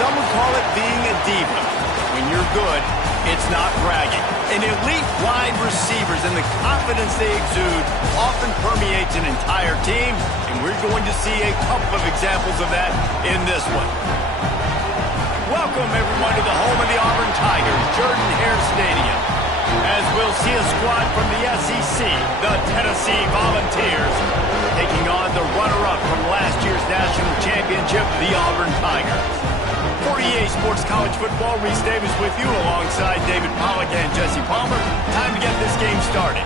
some would call it being a diva. When you're good, it's not bragging. And elite wide receivers and the confidence they exude often permeates an entire team, and we're going to see a couple of examples of that in this one. Welcome, everyone, to the home of the Auburn Tigers, Jordan-Hare Stadium, as we'll see a squad from the SEC, the Tennessee Volunteers, taking on the runner-up from last year's national championship, the Auburn Tigers. For EA Sports College Football, Reese Davis with you alongside David Pollack and Jesse Palmer. Time to get this game started.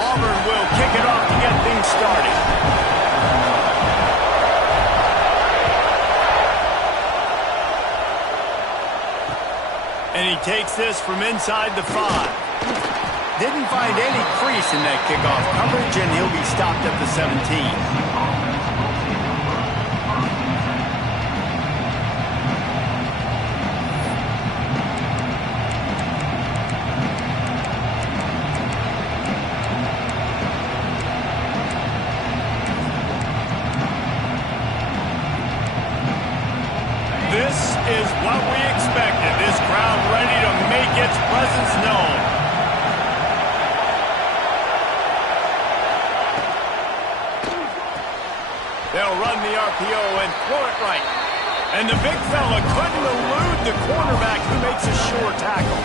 Auburn will kick it off to get things started. And he takes this from inside the 5. Didn't find any crease in that kickoff coverage, and he'll be stopped at the 17. This is what we expected. This crowd ready to make its presence known. They'll run the RPO and throw it right. And the big fella couldn't elude the quarterback who makes a sure tackle.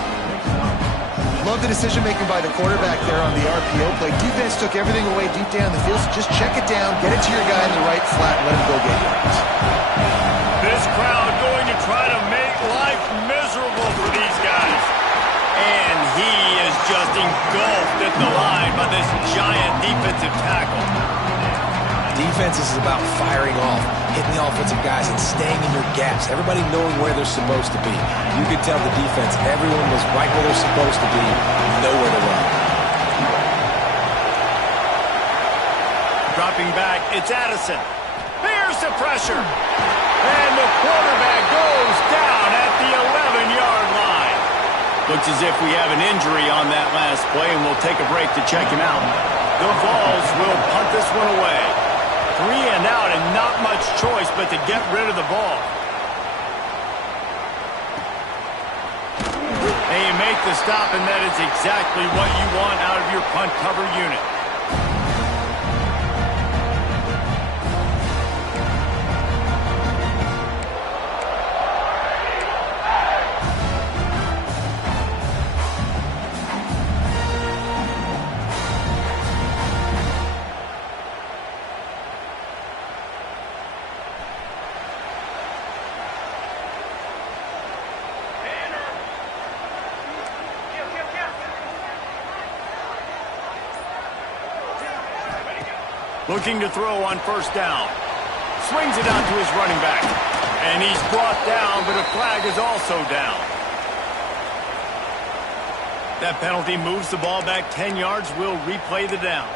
Love the decision-making by the quarterback there on the RPO play. Defense took everything away deep down the field, so just check it down, get it to your guy in the right flat, and let him go get yards. This crowd going to try to make life miserable for these guys. And he is just engulfed at the line by this giant defensive tackle. Defense is about firing off, hitting the offensive guys, and staying in your gaps. Everybody knowing where they're supposed to be. You could tell the defense, everyone was right where they're supposed to be, nowhere to run. Dropping back, it's Addison. Here's the pressure. And the quarterback goes down at the 11-yard line. Looks as if we have an injury on that last play, and we'll take a break to check him out. The Vols will punt this one away. 3 and out, and not much choice but to get rid of the ball. And you make the stop, and that is exactly what you want out of your punt cover unit. Looking to throw on first down. Swings it out to his running back. And he's brought down, but a flag is also down. That penalty moves the ball back 10 yards. We'll replay the down.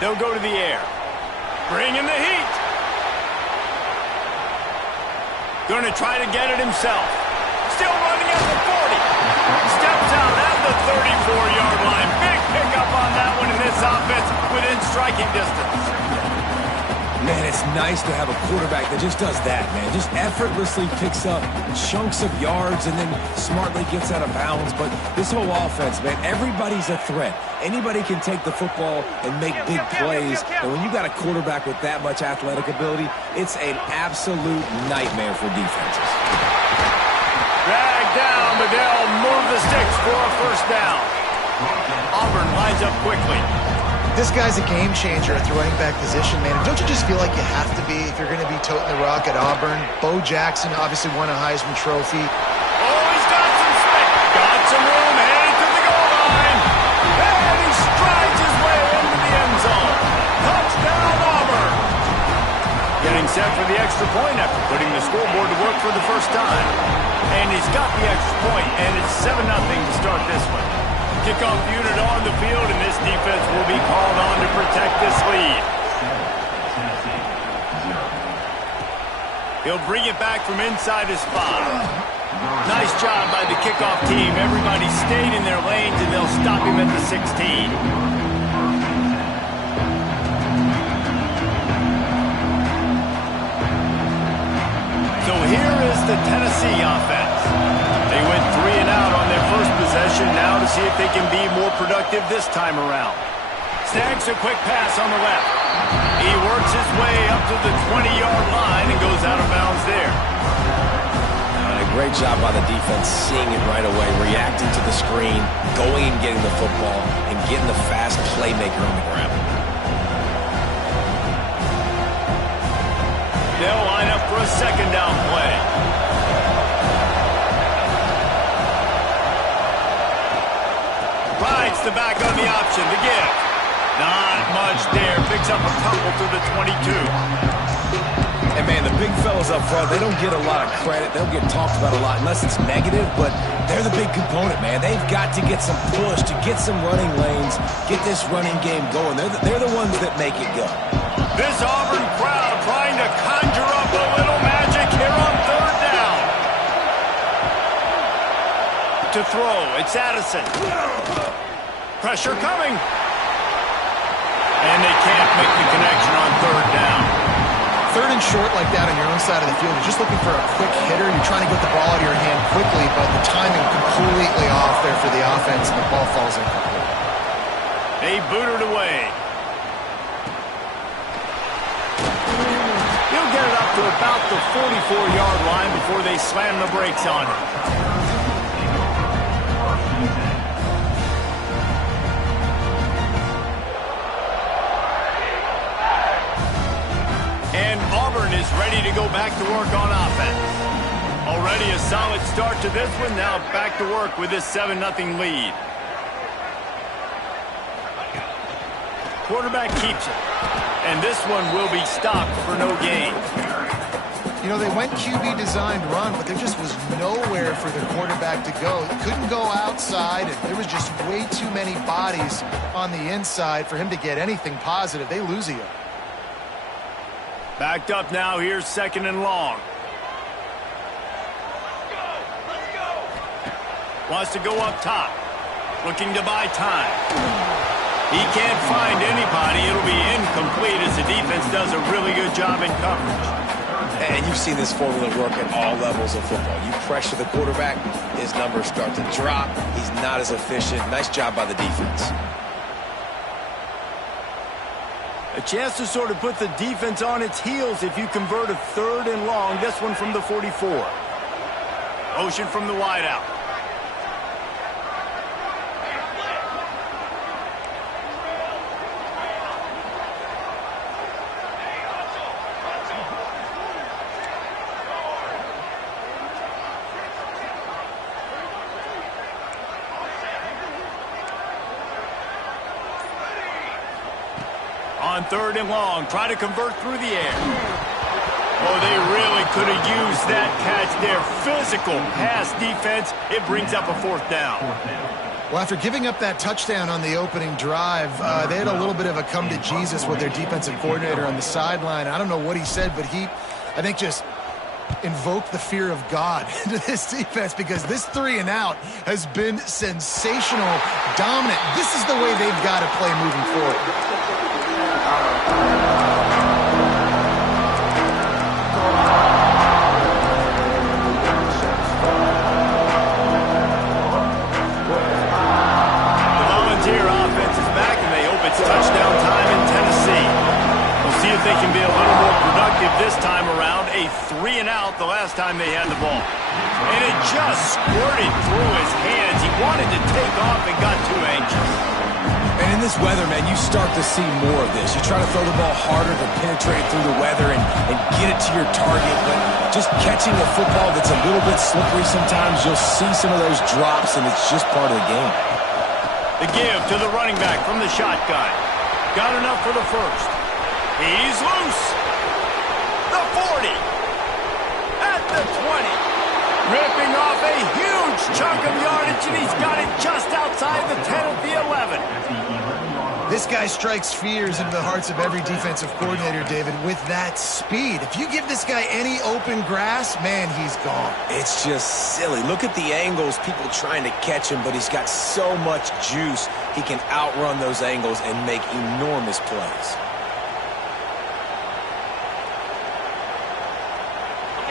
They'll go to the air. Bringing the heat. Going to try to get it himself. Still running at the 40. Steps out at the 34-yard line. Big pickup on that one in this offense within striking distance. Man, it's nice to have a quarterback that just does that, man. Just effortlessly picks up chunks of yards and then smartly gets out of bounds. But this whole offense, man, everybody's a threat. Anybody can take the football and make big plays. And when you got a quarterback with that much athletic ability, it's an absolute nightmare for defenses. Dragged down, but they'll move the sticks for a first down. Auburn lines up quickly. This guy's a game changer at the running back position, man. Don't you just feel like you have to be if you're going to be toting the rock at Auburn? Bo Jackson obviously won a Heisman Trophy. Oh, he's got some space. Got some room, headed to the goal line. And he strides his way into the end zone. set for the extra point after putting the scoreboard to work for the first time. And he's got the extra point, and it's 7-0 to start this one. Kickoff unit on the field, and this defense will be called on to protect this lead. He'll bring it back from inside his 5. Nice job by the kickoff team. Everybody stayed in their lanes, and they'll stop him at the 16. So here is the Tennessee offense. They went 3 and out on their first possession. Now to see if they can be more productive this time around. Snags a quick pass on the left. He works his way up to the 20-yard line and goes out of bounds there. Great job by the defense, seeing it right away, reacting to the screen, going and getting the football, and getting the fast playmaker on the ground. They'll line up for a second down play. Rides the back on the option to give. Not much there. Picks up a couple to the 22. And, man, the big fellas up front, they don't get a lot of credit. They don't get talked about a lot unless it's negative, but they're the big component, man. They've got to get some push, to get some running lanes, get this running game going. They're the ones that make it go. This Auburn crowd trying to conjure up a little magic here on third down. To throw, it's Addison. Pressure coming. And they can't make the connection on third down. Third and short like that on your own side of the field, you're just looking for a quick hitter. You're trying to get the ball out of your hand quickly, but the timing completely off there for the offense, and the ball falls incomplete. They boot it away. He'll get it up to about the 44-yard line before they slam the brakes on it. Is ready to go back to work on offense. Already a solid start to this one. Now back to work with this 7-0 lead. Quarterback keeps it. And this one will be stopped for no gain. You know, they went QB designed run, but there just was nowhere for the quarterback to go. Couldn't go outside, and there was just way too many bodies on the inside for him to get anything positive. They lose you. Backed up now, here's 2nd and long. Wants to go up top. Looking to buy time. He can't find anybody. It'll be incomplete as the defense does a really good job in coverage. And you've seen this formula work at all levels of football. You pressure the quarterback, his numbers start to drop. He's not as efficient. Nice job by the defense. A chance to sort of put the defense on its heels if you convert a 3rd and long. This one from the 44. Motion from the wideout. On 3rd and long, try to convert through the air. Oh, they really could have used that catch there. Physical pass defense. It brings up a 4th down. Well, after giving up that touchdown on the opening drive, they had a little bit of a come to Jesus with their defensive coordinator on the sideline. I don't know what he said, but he, I think, just invoked the fear of God into this defense, because this 3 and out has been sensational, dominant. This is the way they've got to play moving forward. Touchdown time in Tennessee. We'll see if they can be a little more productive this time around. A 3 and out the last time they had the ball. And it just squirted through his hands. He wanted to take off and got too anxious. And in this weather, man, you start to see more of this. You try to throw the ball harder to penetrate through the weather and get it to your target, but just catching a football that's a little bit slippery sometimes, you'll see some of those drops, and it's just part of the game. The give to the running back from the shotgun. Got enough for the first. He's loose. The chunk of yardage, and he's got it just outside the 10 at the 11. This guy strikes fears into the hearts of every defensive coordinator, David, with that speed. If you give this guy any open grass, man, he's gone. It's just silly. Look at the angles, people trying to catch him, but he's got so much juice. He can outrun those angles and make enormous plays.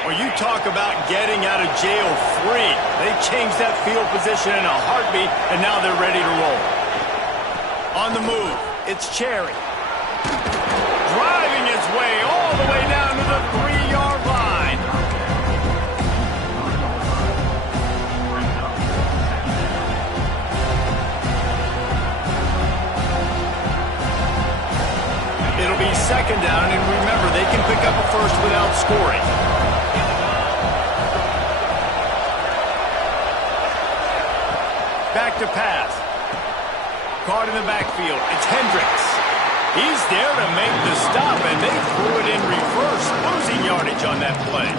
Well, you talk about getting out of jail free. They changed that field position in a heartbeat, and now they're ready to roll. On the move, it's Cherry. Driving his way all the way down to the 3-yard line. It'll be second down, and remember, they can pick up a first without scoring. Back to pass. Caught in the backfield. It's Hendricks. He's there to make the stop, and they threw it in reverse, losing yardage on that play.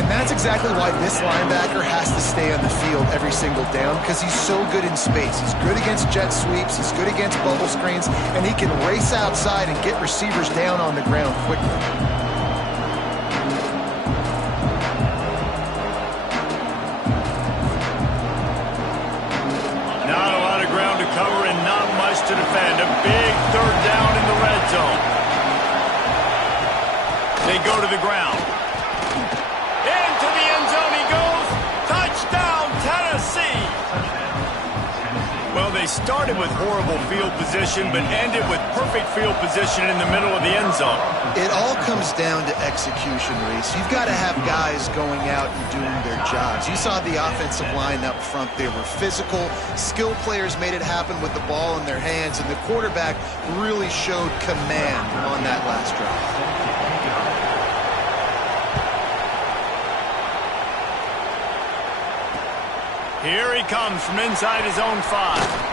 And that's exactly why this linebacker has to stay on the field every single down, because he's so good in space. He's good against jet sweeps. He's good against bubble screens, and he can race outside and get receivers down on the ground quickly. To defend. A big third down in the red zone. They go to the ground. Into the end zone he goes. Touchdown, Tennessee. Well, they started with horrible field position, but ended with perfect field position in the middle of the end zone. It all comes down to execution, Reese. You've got to have guys going out and doing their jobs. You saw the offensive line up front. They were physical. Skilled players made it happen with the ball in their hands, and the quarterback really showed command on that last drive. Here he comes from inside his own 5.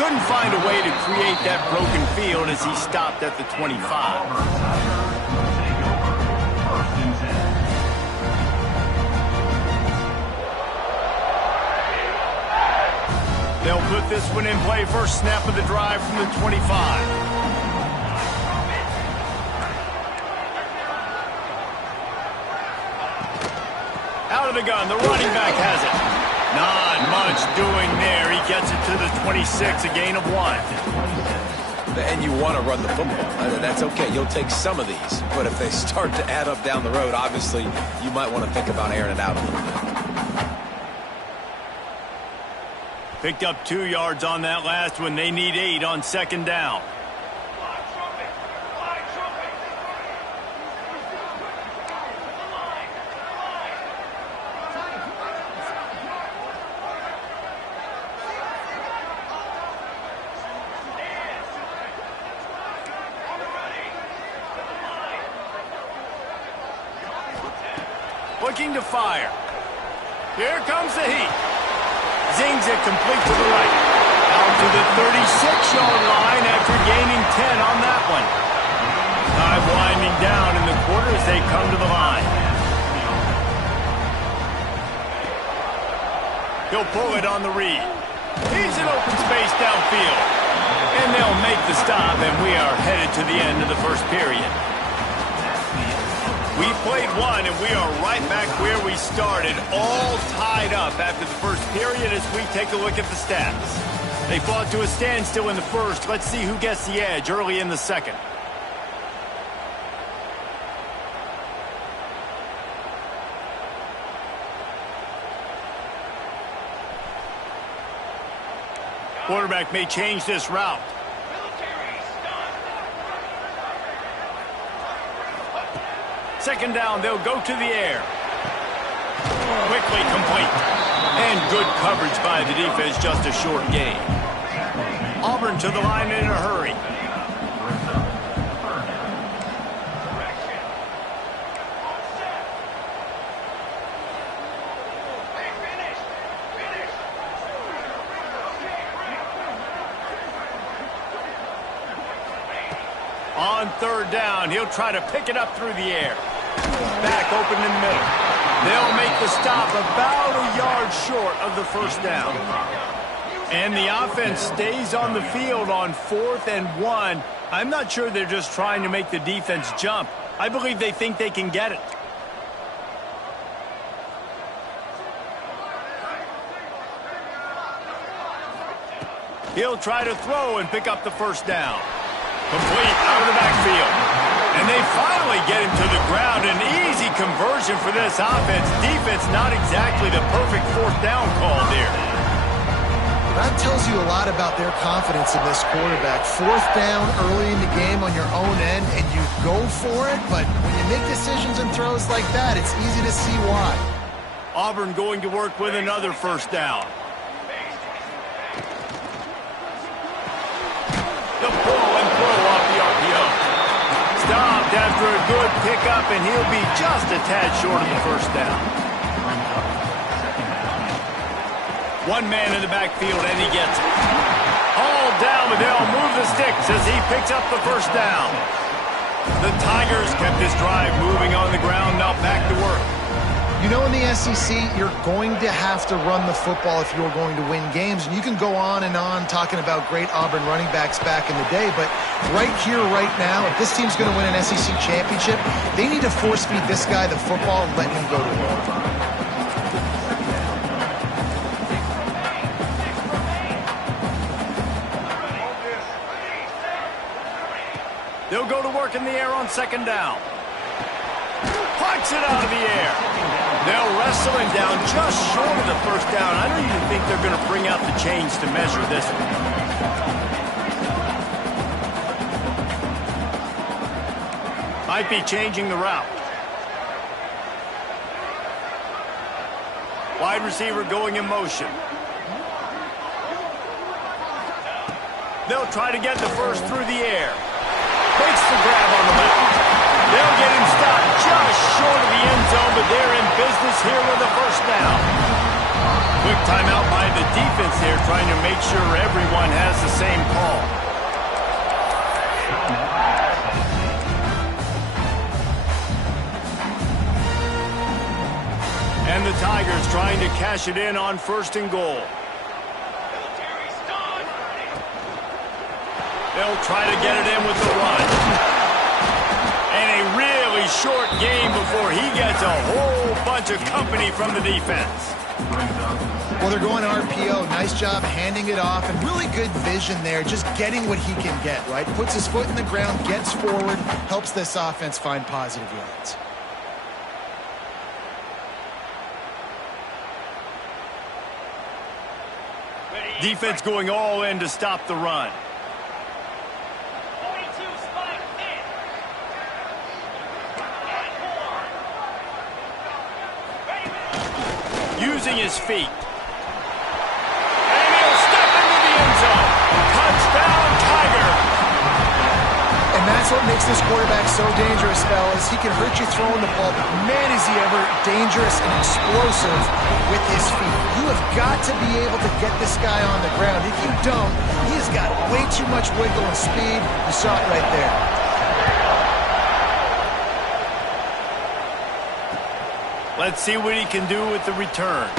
Couldn't find a way to create that broken field as he stopped at the 25. They'll put this one in play. First snap of the drive from the 25. Out of the gun, the running back has it. Not much doing there. He gets it to the 26, a gain of 1. And you want to run the football. That's okay. You'll take some of these. But if they start to add up down the road, obviously, you might want to think about airing it out a little bit. Picked up 2 yards on that last one. They need 8 on second down. Looking to fire. Here comes the heat. Zings it complete to the right. Out to the 36-yard line after gaining 10 on that one. Time winding down in the quarter as they come to the line. He'll pull it on the read. He's in open space downfield. And they'll make the stop, and we are headed to the end of the first period. We played one, and we are right back where we started, all tied up after the first period as we take a look at the stats. They fought to a standstill in the first. Let's see who gets the edge early in the second. Quarterback may change this route. Second down, they'll go to the air. Quickly complete. And good coverage by the defense, just a short gain. Auburn to the line in a hurry. On third down, he'll try to pick it up through the air. Back open in the middle. They'll make the stop about a yard short of the first down. And the offense stays on the field on 4th and 1. I'm not sure they're just trying to make the defense jump. I believe they think they can get it. He'll try to throw and pick up the first down. Complete out of the backfield. And they finally get him to the ground. An easy conversion for this offense. Defense not exactly the perfect 4th down call there. That tells you a lot about their confidence in this quarterback. 4th down early in the game on your own end, and you go for it, but when you make decisions and throws like that, it's easy to see why. Auburn going to work with another first down. The pull and throw off the RPO. Stopped after a good pickup, and he'll be just a tad short of the first down. One man in the backfield, and he gets it. All down, but they'll move the sticks as he picks up the first down. The Tigers kept this drive moving on the ground, now back to work. You know, in the SEC, you're going to have to run the football if you're going to win games. And you can go on and on talking about great Auburn running backs back in the day, but right here, right now, if this team's going to win an SEC championship, they need to force-feed this guy the football and let him go to work. They'll go to work in the air on 2nd down. Pucks it out of the air. They'll wrestle him down just short of the first down. I don't even think they're going to bring out the chains to measure this one. Might be changing the route. Wide receiver going in motion. They'll try to get the first through the air. Makes the grab on the left. They'll get him stopped just short of the end zone, but they're in business here with a first down. Quick timeout by the defense here, trying to make sure everyone has the same call. And the Tigers trying to cash it in on 1st and goal. They'll try to get it in with the run. And a really short game before he gets a whole bunch of company from the defense. Well, they're going RPO. Nice job handing it off, and really good vision there, just getting what he can get, right? Puts his foot in the ground, gets forward, helps this offense find positive yards. Defense going all in to stop the run. Using his feet. And he'll step into the end zone. Touchdown, Tiger. And that's what makes this quarterback so dangerous, fellas. He can hurt you throwing the ball, but man, is he ever dangerous and explosive with his feet. You have got to be able to get this guy on the ground. If you don't, he's got way too much wiggle and speed. You saw it right there. Let's see what he can do with the return.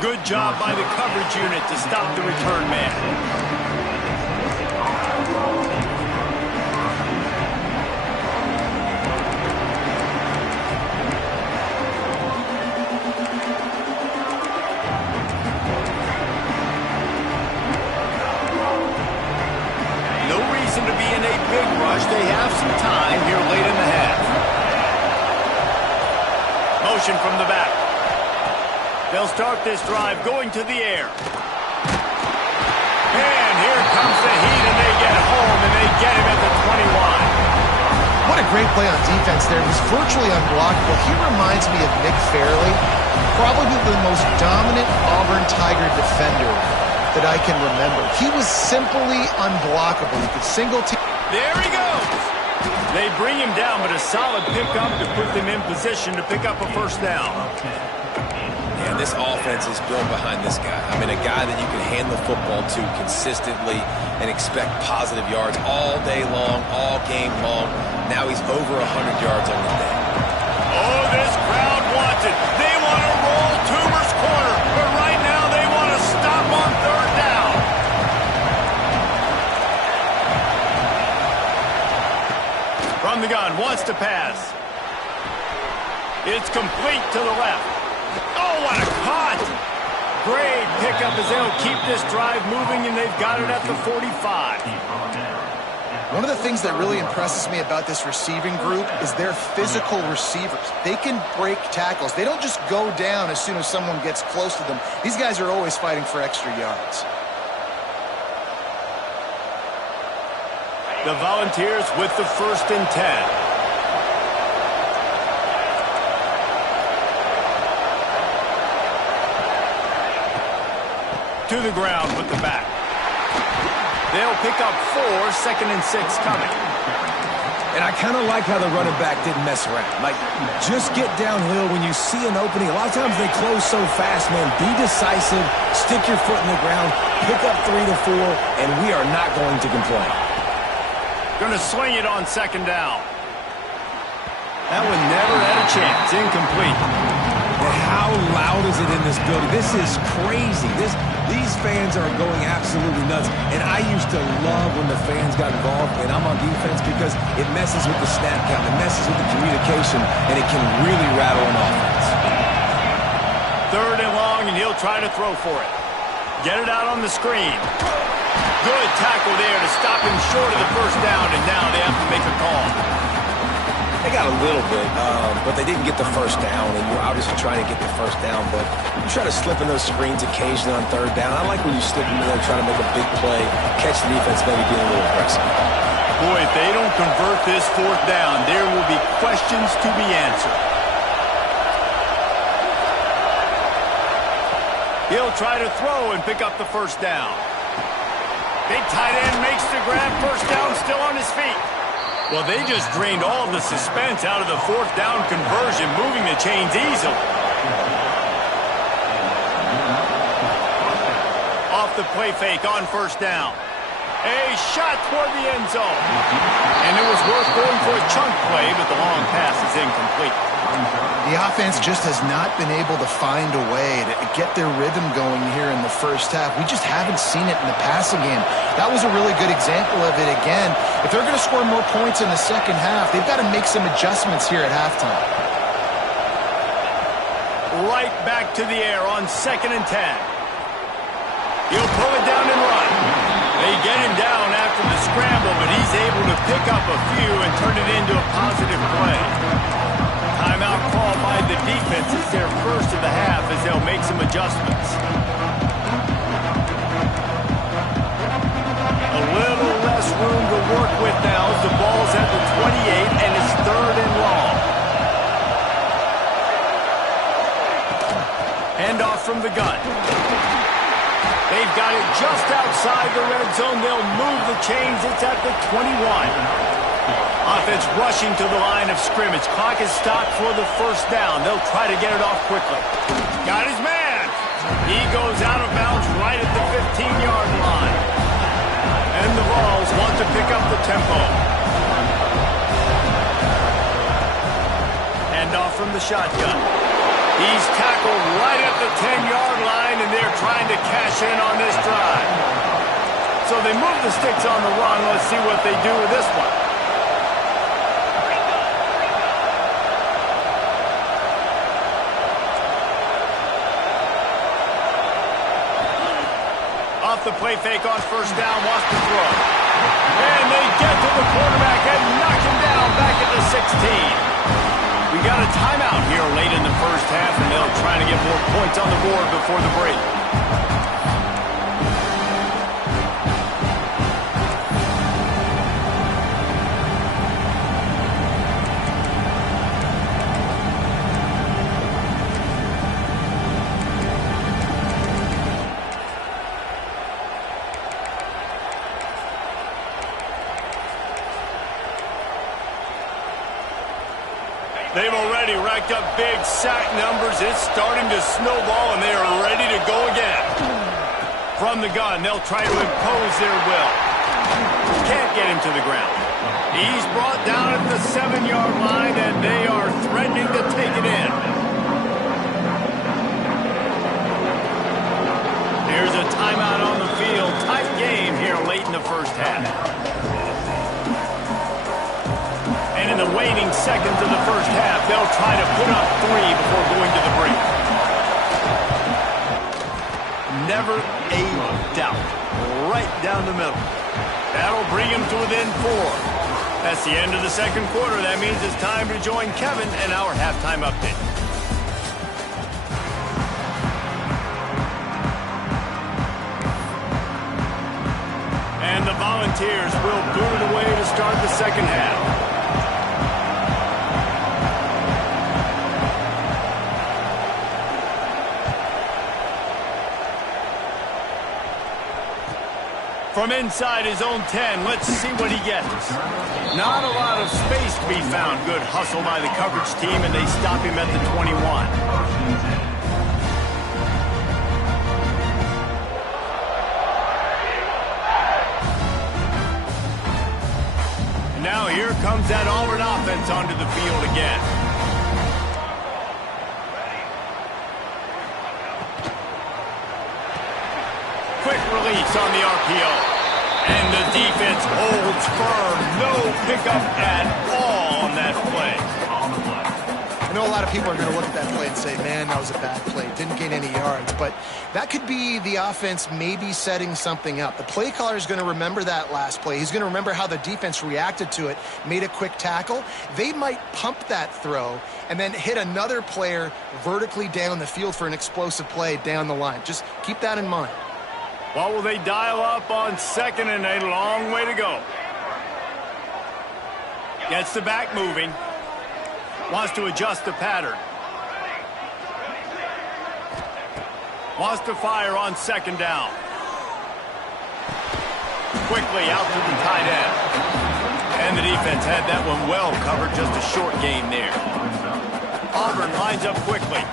Good job by the coverage unit to stop the return man. No reason to be in a big rush. They have some time here late in the half. Motion from the back. They'll start this drive going to the air. And here comes the heat, and they get home, and they get him at the 21. What a great play on defense there. He's virtually unblockable. He reminds me of Nick Fairley, probably the most dominant Auburn Tiger defender that I can remember. He was simply unblockable. He could single team. There he goes. They bring him down, but a solid pickup to put them in position to pick up a first down. man, this offense is built behind this guy. I mean, a guy that you can hand the football to consistently and expect positive yards all day long, all game long. Now he's over 100 yards on the day. Oh, this crowd wants it. They want to roll Toomer's corner, but right now they want to stop on third down. From the gun, wants to pass. It's complete to the left. Oh, what a cut! Great pickup as they'll keep this drive moving, and they've got it at the 45. One of the things that really impresses me about this receiving group is their physical receivers. They can break tackles. They don't just go down as soon as someone gets close to them. These guys are always fighting for extra yards. The Volunteers with the 1st and 10. To the ground with the back. They'll pick up 4, 2nd and 6 coming. And I kind of like how the running back didn't mess around. Like, just get downhill when you see an opening. A lot of times they close so fast, man. Be decisive, stick your foot in the ground, pick up 3 to 4, and we are not going to complain. Going to swing it on 2nd down. That one never had a chance. Incomplete. And how loud is it in this building? This is crazy. These fans are going absolutely nuts. And I used to love when the fans got involved, and I'm on defense because it messes with the snap count, it messes with the communication, and it can really rattle an offense. 3rd and long, and he'll try to throw for it. Get it out on the screen. Good tackle there to stop him short of the 1st down, and now they have to make a call. They got a little bit, but they didn't get the 1st down, and you're obviously trying to get the 1st down, but you try to slip in those screens occasionally on 3rd down. I like when you slip in there trying to make a big play, catch the defense, maybe being a little aggressive. Boy, if they don't convert this 4th down, there will be questions to be answered. He'll try to throw and pick up the 1st down. Big tight end makes the grab, 1st down, still on his feet. Well, they just drained all of the suspense out of the 4th down conversion, moving the chains easily. Off the play fake on 1st down. A shot toward the end zone. And it was worth going for a chunk play, but the long pass is incomplete. The offense just has not been able to find a way to get their rhythm going here in the 1st half. We just haven't seen it in the passing game. That was a really good example of it again. If they're going to score more points in the 2nd half, they've got to make some adjustments here at halftime. Right back to the air on 2nd and 10. He'll pull it down and run. They get him down after the scramble, but he's able to pick up a few and turn it into a positive play. Timeout called by the defense. It's their 1st of the half as they'll make some adjustments. A little less room to work with now as the ball's at the 28 and it's 3rd and long. Handoff from the gun. They've got it just outside the red zone. They'll move the chains. It's at the 21. Offense rushing to the line of scrimmage. Clock is stopped for the 1st down. They'll try to get it off quickly. Got his man. He goes out of bounds right at the 15-yard line. And the Vols want to pick up the tempo. Handoff from the shotgun. He's tackled right at the 10-yard line, and they're trying to cash in on this drive. So they move the sticks on the run. Let's see what they do with this one. Off the play fake on 1st down, wants to throw. And they get to the quarterback and knock him down back at the 16. We got a timeout here late in the 1st half, and they'll try to get more points on the board before the break. They've already racked up big sack numbers. It's starting to snowball, and they are ready to go again. From the gun, they'll try to impose their will. Can't get him to the ground. He's brought down at the 7-yard line, and they are threatening to take it in. Here's a timeout on the field. Tight game here late in the first half. And in the waning seconds of the first half, they'll try to put up 3 before going to the break. Never a doubt. Right down the middle. That'll bring him to within 4. That's the end of the second quarter. That means it's time to join Kevin and our halftime update. And the Volunteers will boot it away to start the second half. From inside his own 10, let's see what he gets. Not a lot of space to be found. Good hustle by the coverage team, and they stop him at the 21. And now here comes that Auburn offense onto the field again. Quick release on the RPO. And the defense holds firm. No pickup at all on that play. I know a lot of people are going to look at that play and say, man, that was a bad play. Didn't gain any yards. But that could be the offense maybe setting something up. The play caller is going to remember that last play. He's going to remember how the defense reacted to it, made a quick tackle. They might pump that throw and then hit another player vertically down the field for an explosive play down the line. Just keep that in mind. What will they dial up on second and a long way to go? Gets the back moving. Wants to adjust the pattern. Wants to fire on second down. Quickly out to the tight end. And the defense had that one well covered. Just a short gain there. Auburn lines up quickly.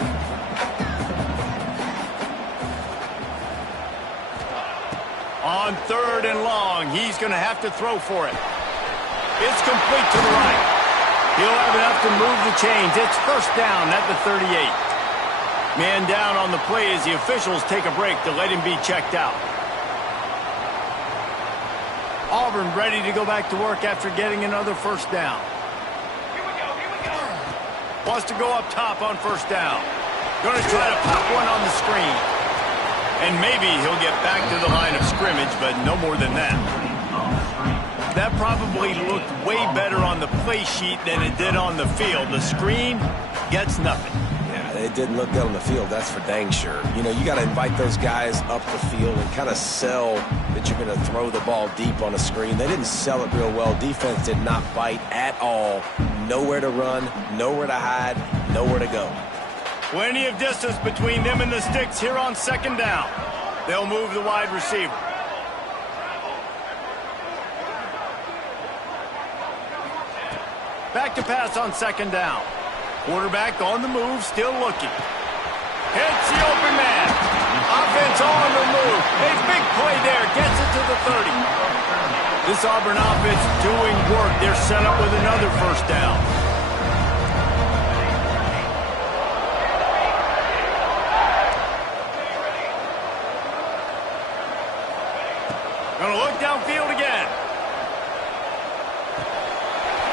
On third and long, he's going to have to throw for it. It's complete to the right. He'll have enough to move the chains. It's first down at the 38. Man down on the play as the officials take a break to let him be checked out. Auburn ready to go back to work after getting another first down. Wants to go up top on first down. Going to try to pop one on the screen. And maybe he'll get back to the line of scrimmage, but no more than that. That probably looked way better on the play sheet than it did on the field. The screen gets nothing. Yeah, it didn't look good on the field, that's for dang sure. You know, you got to invite those guys up the field and kind of sell that you're going to throw the ball deep on a screen. They didn't sell it real well. Defense did not bite at all. Nowhere to run, nowhere to hide, nowhere to go. Plenty of distance between them and the sticks here on second down. They'll move the wide receiver. Back to pass on second down. Quarterback on the move, still looking. Hits the open man. Offense on the move. A big play there. Gets it to the 30. This Auburn offense doing work. They're set up with another first down. Gonna look downfield again.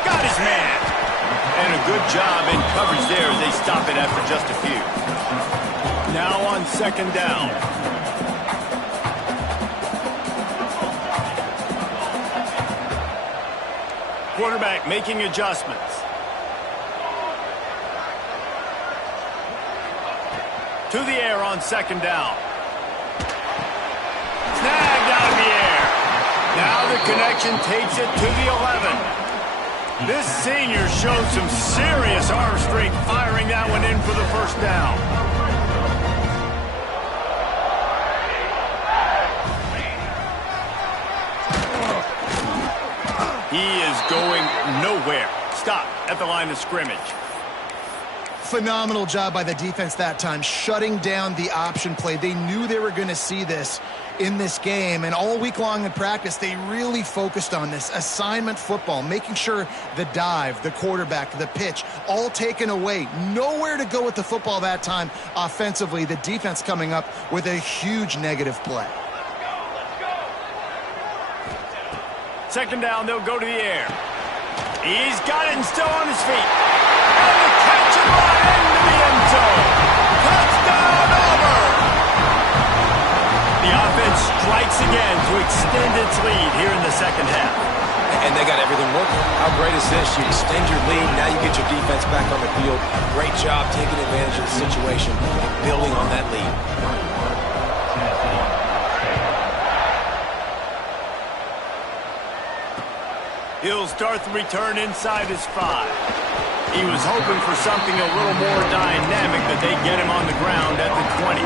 Got his man. And a good job in coverage there as they stop it after just a few. Now on second down. Quarterback making adjustments. To the air on second down. Snagged out of the air. Now the connection takes it to the 11. This senior showed some serious arm strength firing that one in for the first down. He is going nowhere. Stop at the line of scrimmage. Phenomenal job by the defense that time, shutting down the option play. They knew they were going to see this in this game, and all week long in practice, they really focused on this assignment football, making sure the dive, the quarterback, the pitch, all taken away. Nowhere to go with the football that time offensively. The defense coming up with a huge negative play. Second down, they'll go to the air. He's got it and still on his feet. And the catch and run into the end zone. Touchdown, Auburn! The offense strikes again to extend its lead here in the second half. And they got everything working. How great is this? You extend your lead, now you get your defense back on the field. Great job taking advantage of the situation and building on that lead. He'll start the return inside his 5. He was hoping for something a little more dynamic, but they get him on the ground at the 20.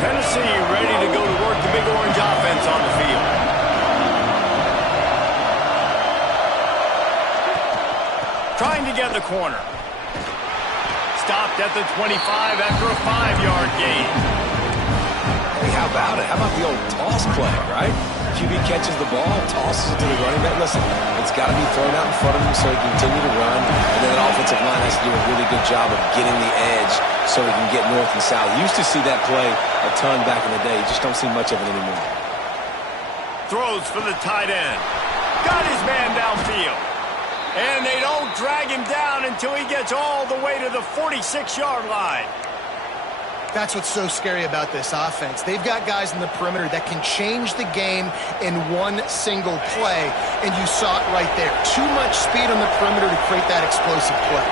Tennessee ready to go to work the Big Orange offense on the field. Trying to get the corner. Stopped at the 25 after a 5-yard gain. Hey, how about it? How about the old toss play, right? QB catches the ball, tosses it to the running back. Listen, it's got to be thrown out in front of him so he can continue to run. And then that offensive line has to do a really good job of getting the edge so he can get north and south. You used to see that play a ton back in the day. You just don't see much of it anymore. Throws for the tight end. Got his man downfield. And they don't drag him down until he gets all the way to the 46-yard line. That's what's so scary about this offense. They've got guys in the perimeter that can change the game in one single play, and you saw it right there. Too much speed on the perimeter to create that explosive play.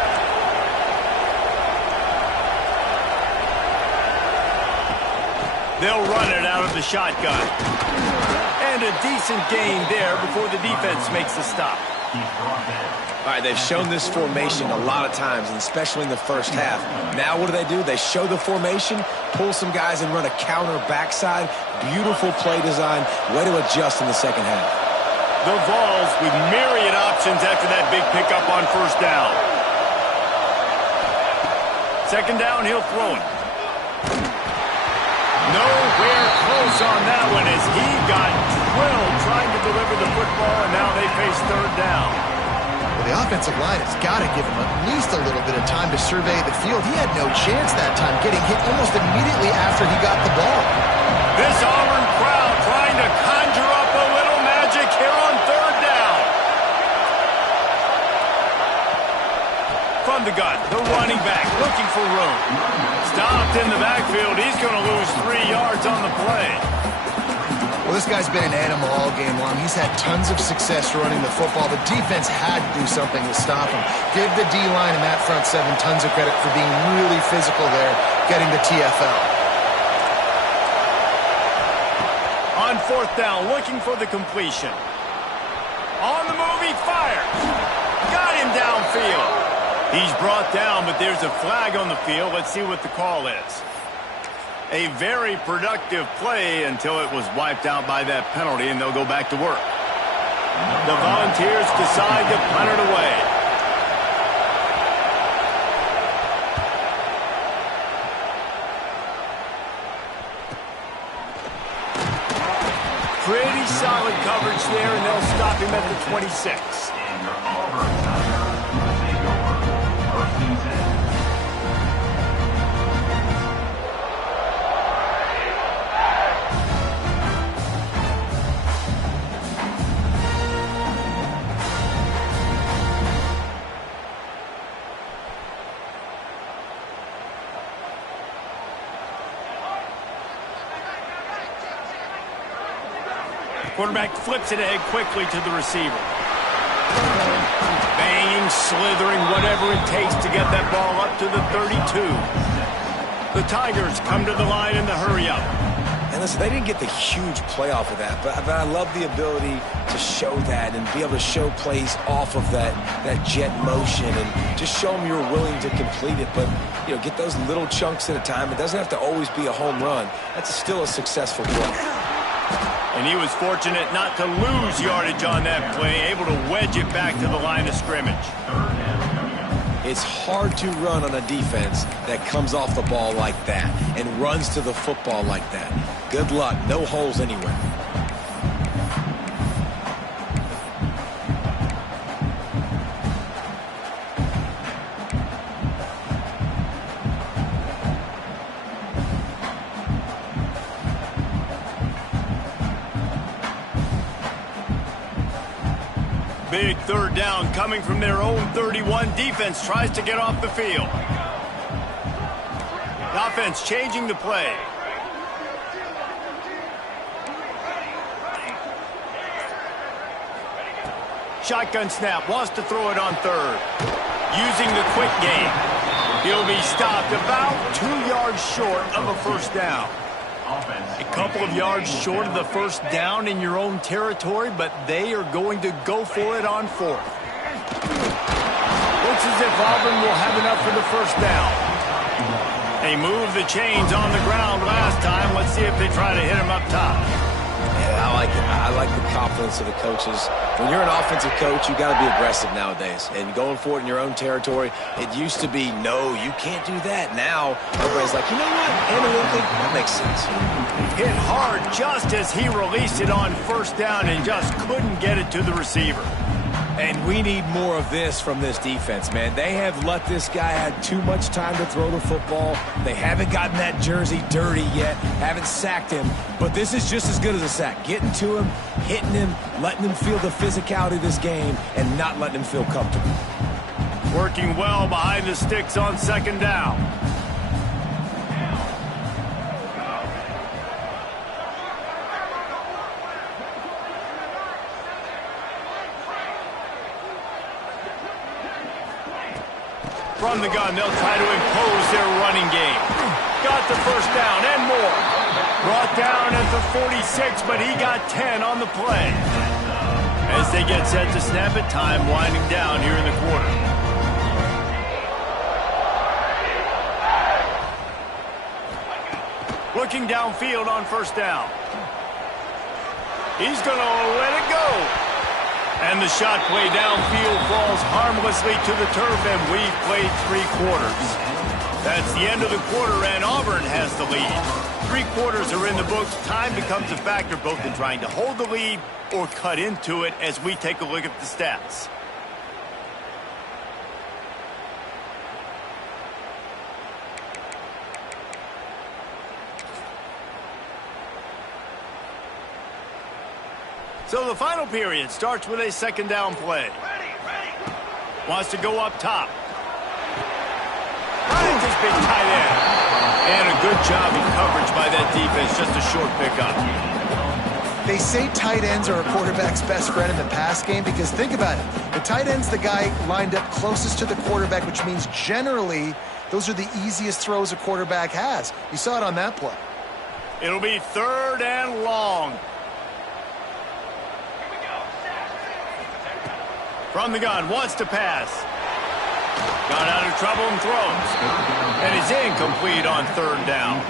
They'll run it out of the shotgun. And a decent gain there before the defense makes the stop. All right, they've shown this formation a lot of times, and especially in the first half. Now what do? They show the formation, pull some guys and run a counter backside. Beautiful play design. Way to adjust in the second half. The Vols with myriad options after that big pickup on first down. Second down, he'll throw it. Nowhere close on that one as he got drilled trying to deliver the football, and now they face third down. Well, the offensive line has got to give him at least a little bit of time to survey the field. He had no chance that time, getting hit almost immediately after he got the ball. This Auburn crowd trying to conjure up a little magic here on third down. From the gun, the running back looking for room. Stopped in the backfield. He's going to lose 3 yards on the play. Well, this guy's been an animal all game long. He's had tons of success running the football. The defense had to do something to stop him. Give the D-line and that front seven tons of credit for being really physical there, getting the TFL. On fourth down, looking for the completion. On the move, he fires. Got him downfield. He's brought down, but there's a flag on the field. Let's see what the call is. A very productive play until it was wiped out by that penalty, and they'll go back to work. The Volunteers decide to punt it away. Pretty solid coverage there, and they'll stop him at the 26. Quarterback flips it ahead quickly to the receiver. Banging, slithering, whatever it takes to get that ball up to the 32. The Tigers come to the line in the hurry-up. And listen, they didn't get the huge play off of that, but I love the ability to show that and be able to show plays off of that jet motion and just show them you're willing to complete it. But, you know, get those little chunks at a time. It doesn't have to always be a home run. That's still a successful play. And he was fortunate not to lose yardage on that play, able to wedge it back to the line of scrimmage. It's hard to run on a defense that comes off the ball like that and runs to the football like that. Good luck. No holes anywhere. Big third down coming from their own 31. Defense tries to get off the field. The offense changing the play. Shotgun snap, wants to throw it on third. Using the quick game. He'll be stopped about 2 yards short of a first down. A couple of yards short of the first down in your own territory, but they are going to go for it on fourth. Looks as if Auburn will have enough for the first down. They moved the chains on the ground last time. Let's see if they try to hit him up top. Yeah, I like it. I like the confidence of the coaches. When you're an offensive coach, you got to be aggressive nowadays. And going for it in your own territory, it used to be, no, you can't do that. Now, everybody's like, you know what? Analytically, that makes sense. Hit hard just as he released it on first down and just couldn't get it to the receiver. And we need more of this from this defense, man. They have let this guy have too much time to throw the football. They haven't gotten that jersey dirty yet, haven't sacked him. But this is just as good as a sack. Getting to him, hitting him, letting him feel the physicality of this game, and not letting him feel comfortable. Working well behind the sticks on second down. From the gun, they'll try to impose their running game. Got the first down and more. Brought down at the 46, but he got 10 on the play. As they get set to snap it, time winding down here in the quarter. Looking downfield on first down. He's going to let it go. And the shot play downfield falls harmlessly to the turf, and we've played 3 quarters. That's the end of the quarter, and Auburn has the lead. 3 quarters are in the books. Time becomes a factor both in trying to hold the lead or cut into it as we take a look at the stats. So the final period starts with a second down play. Wants to go up top. Finds his big tight end. And a good job in coverage by that defense. Just a short pickup. They say tight ends are a quarterback's best friend in the pass game because think about it. The tight end's the guy lined up closest to the quarterback, which means generally those are the easiest throws a quarterback has. You saw it on that play. It'll be third and long. From the gun, wants to pass. Got out of trouble and throws. And is incomplete on third down.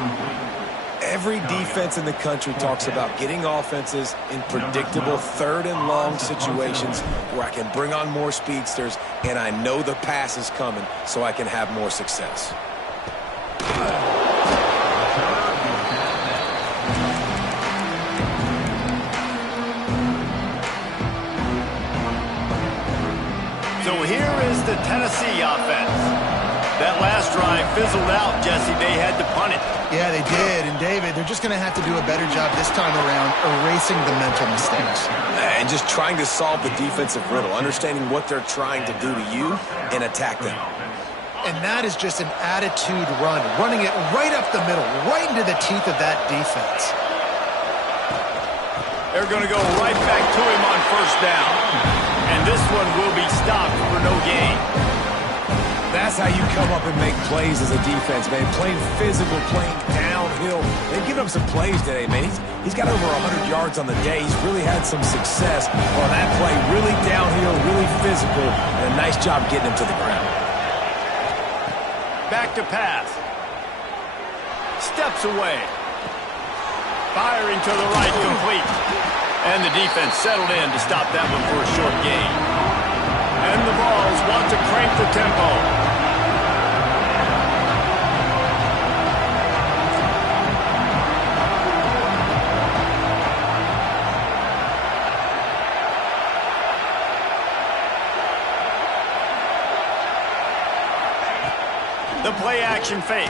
Every defense in the country talks about getting offenses in predictable third and long situations where I can bring on more speedsters and I know the pass is coming so I can have more success. So here is the Tennessee offense. That last drive fizzled out, Jesse. They had to punt it. Yeah, they did. And, David, they're just going to have to do a better job this time around erasing the mental mistakes. And just trying to solve the defensive riddle, understanding what they're trying to do to you and attack them. And that is just an attitude run, running it right up the middle, right into the teeth of that defense. They're going to go right back to him on first down. And this one will be stopped for no gain. That's how you come up and make plays as a defense, man. Playing physical, playing downhill. They've given him some plays today, man. He's got over 100 yards on the day. He's really had some success on that play. Really downhill, really physical, and a nice job getting him to the ground. Back to pass. Steps away. Firing to the right, complete. And the defense settled in to stop that one for a short gain. And the Vols want to crank the tempo. The play-action fake.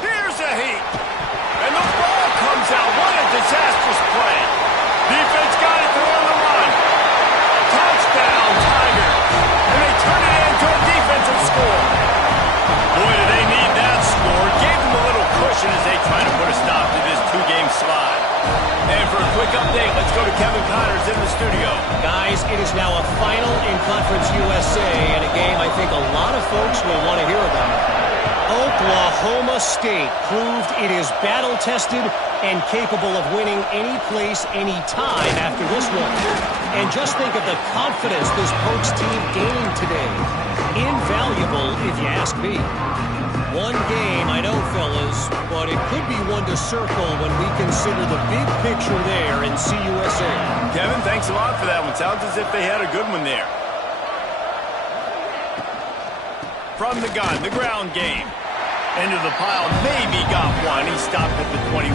Here's a heat. And the ball comes out. What a disastrous play. Defense got it through on the run. Touchdown, Tigers. And they turn it into a defensive score. Boy, do they need that score. Gave them a little cushion as they try to put a stop to this two-game slide. And for a quick update, let's go to Kevin Connors in the studio. Guys, it is now a final in Conference USA, and a game I think a lot of folks will want to hear about. Oklahoma State proved it is battle-tested and capable of winning any place, any time after this one. And just think of the confidence this Pokes team gained today. Invaluable, if you ask me. One game, I know, fellas, but it could be one to circle when we consider the big picture there in CUSA. Kevin, thanks a lot for that one. Sounds as if they had a good one there. From the gun, the ground game. Into the pile, maybe got one. He stopped at the 21.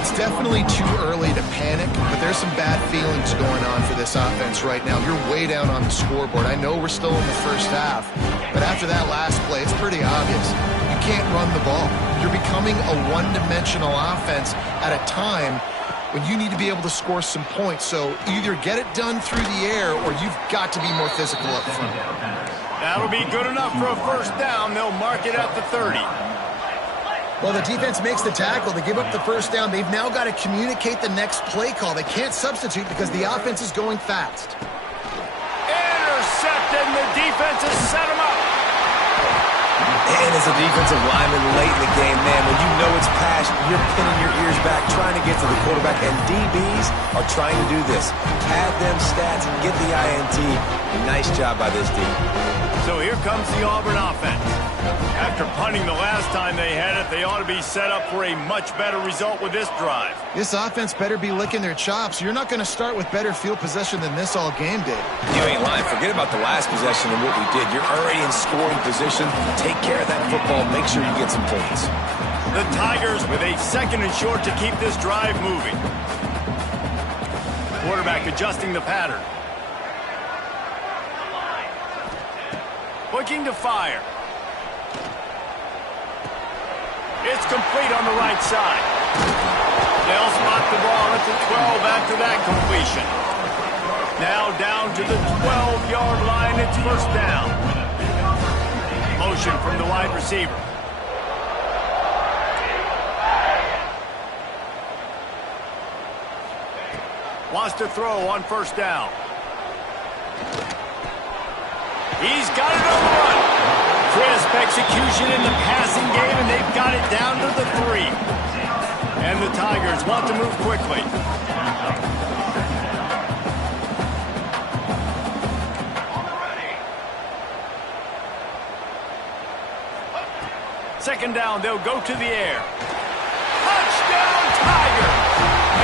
It's definitely too early to panic, but there's some bad feelings going on for this offense right now. You're way down on the scoreboard. I know we're still in the first half, but after that last play, it's pretty obvious. You can't run the ball. You're becoming a one-dimensional offense at a time when you need to be able to score some points. So either get it done through the air or you've got to be more physical up front. That'll be good enough for a first down. They'll mark it at the 30. Well, the defense makes the tackle. They give up the first down. They've now got to communicate the next play call. They can't substitute because the offense is going fast. Intercepted, and the defense has set him up. And as a defensive lineman late in the game, man, when you know it's passion, you're pinning your ears back, trying to get to the quarterback, and DBs are trying to do this. Pad them stats and get the INT. Nice job by this D. So here comes the Auburn offense. After punting the last time they had it, they ought to be set up for a much better result with this drive. This offense better be licking their chops. You're not going to start with better field possession than this all game did. You ain't lying. Forget about the last possession and what we did. You're already in scoring position. Take care of that football. Make sure you get some points. The Tigers with a second and short to keep this drive moving. Quarterback adjusting the pattern. Looking to fire. It's complete on the right side. They'll spot the ball at the 12 after that completion. Now down to the 12-yard line. It's first down. Motion from the wide receiver. Wants to throw on first down. He's got it on the run. Crisp execution in the passing game, and they've got it down to the 3. And the Tigers want to move quickly. Second down, they'll go to the air. Touchdown, Tigers!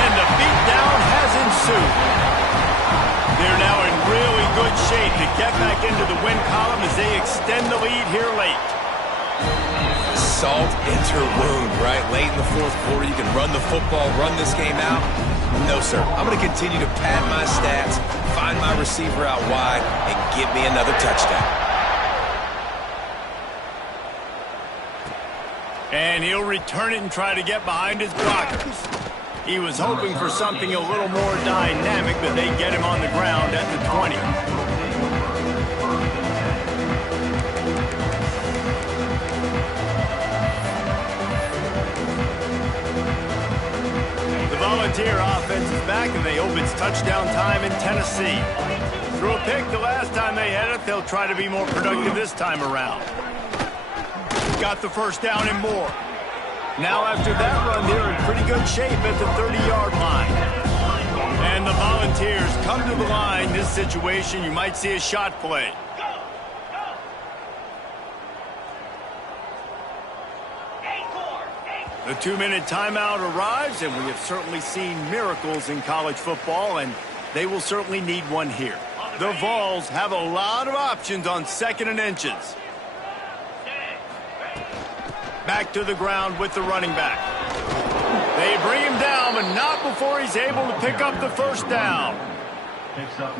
And the beatdown has ensued. They're now in really good shape to get back into the win column as they extend the lead here late. Salt into wound, right? Late in the fourth quarter, you can run the football, run this game out. No, sir. I'm going to continue to pad my stats, find my receiver out wide, and give me another touchdown. And he'll return it and try to get behind his blockers. He was hoping for something a little more dynamic, but they get him on the ground at the 20. The Volunteer offense is back, and they hope it's touchdown time in Tennessee. threw a pick the last time they had it. They'll try to be more productive this time around. Got the first down and more. Now after that run, they're in pretty good shape at the 30-yard line. And the Volunteers come to the line. This situation, you might see a shot play. The 2-minute timeout arrives, and we have certainly seen miracles in college football, and they will certainly need one here. The Vols have a lot of options on 2nd and inches. Back to the ground with the running back. They bring him down, but not before he's able to pick up the first down.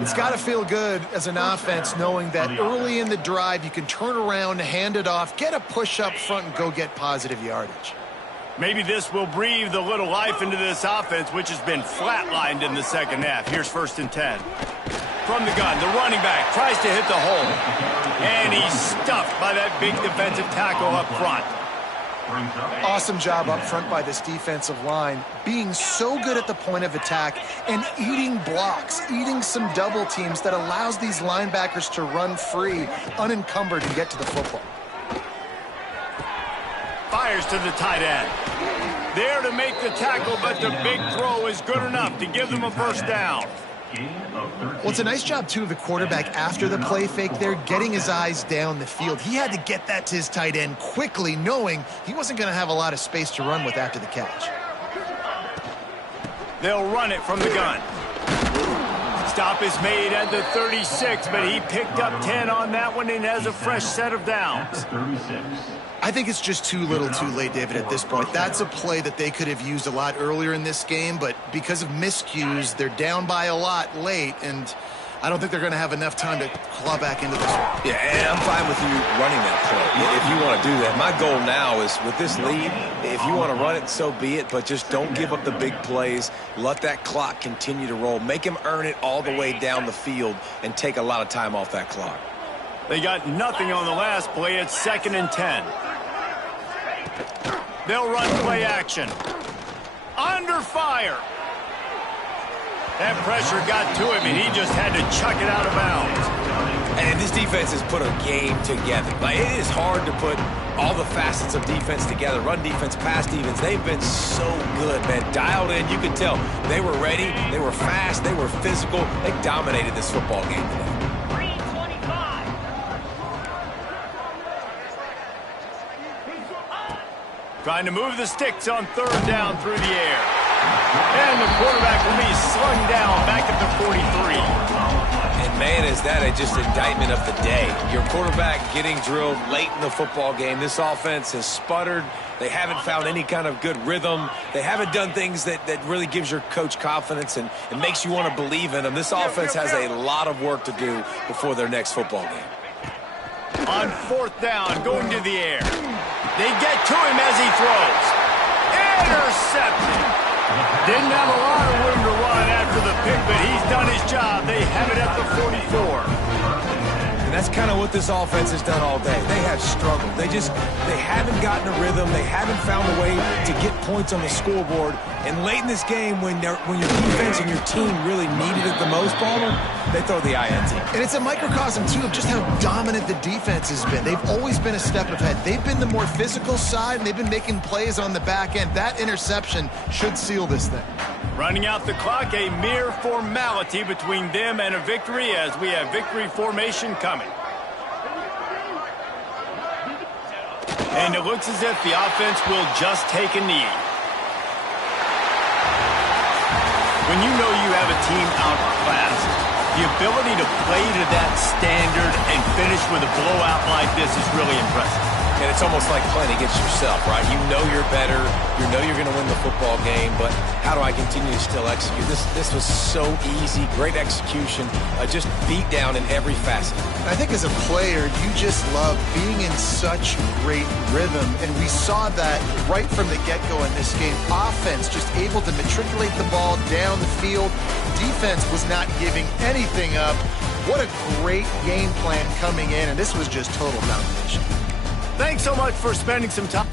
It's got to feel good as an offense knowing that early in the drive you can turn around, hand it off, get a push up front, and go get positive yardage. Maybe this will breathe a little life into this offense, which has been flatlined in the second half. Here's 1st and 10. From the gun, the running back tries to hit the hole. And he's stuffed by that big defensive tackle up front. Awesome job up front by this defensive line, being so good at the point of attack and eating blocks, eating some double teams that allows these linebackers to run free, unencumbered, and get to the football. Fires to the tight end. There to make the tackle, but the big throw is good enough to give them a first down. Well, it's a nice job, too, of the quarterback after the play fake there, getting his eyes down the field. He had to get that to his tight end quickly, knowing he wasn't going to have a lot of space to run with after the catch. They'll run it from the gun. Stop is made at the 36, but he picked up 10 on that one and has a fresh set of downs. I think it's just too little too late, David, at this point. That's a play that they could have used a lot earlier in this game, but because of miscues, they're down by a lot late, and I don't think they're going to have enough time to claw back into this one. Yeah, and I'm fine with you running that play if you want to do that. My goal now is with this lead, if you want to run it, so be it, but just don't give up the big plays. Let that clock continue to roll. Make him earn it all the way down the field and take a lot of time off that clock. They got nothing on the last play. It's 2nd and 10. They'll run play action. Under fire. That pressure got to him, and he just had to chuck it out of bounds. And this defense has put a game together. Like, it is hard to put all the facets of defense together. Run defense, pass defense. They've been so good, man. Dialed in. You could tell they were ready. They were fast. They were physical. They dominated this football game today. Trying to move the sticks on 3rd down through the air. And the quarterback will be slung down back at the 43. And, man, is that just indictment of the day. Your quarterback getting drilled late in the football game. This offense has sputtered. They haven't found any kind of good rhythm. They haven't done things that really gives your coach confidence and makes you want to believe in them. This offense has a lot of work to do before their next football game. On 4th down, going to the air. They get to him as he throws. Intercepted. Didn't have a lot of room to run after the pick, but he's done his job. They have it at the 44. And that's kind of what this offense has done all day. They have struggled. They haven't gotten a rhythm. They haven't found a way to get points on the scoreboard. And late in this game, when your defense and your team really needed it the most, Palmer, they throw the INT. And it's a microcosm, too, of just how dominant the defense has been. They've always been a step ahead. They've been the more physical side, and they've been making plays on the back end. That interception should seal this thing. Running out the clock, a mere formality between them and a victory as we have victory formation coming. And it looks as if the offense will just take a knee. When you know you have a team outclassed, the ability to play to that standard and finish with a blowout like this is really impressive. And it's almost like playing against yourself, right? You know you're better. You know you're going to win the football game, but how do I continue to still execute? This was so easy. Great execution. Just beat down in every facet. I think as a player, you just love being in such great rhythm, and we saw that right from the get-go in this game. Offense just able to matriculate the ball down the field. Defense was not giving anything up. What a great game plan coming in, and this was just total domination. Thanks so much for spending some time.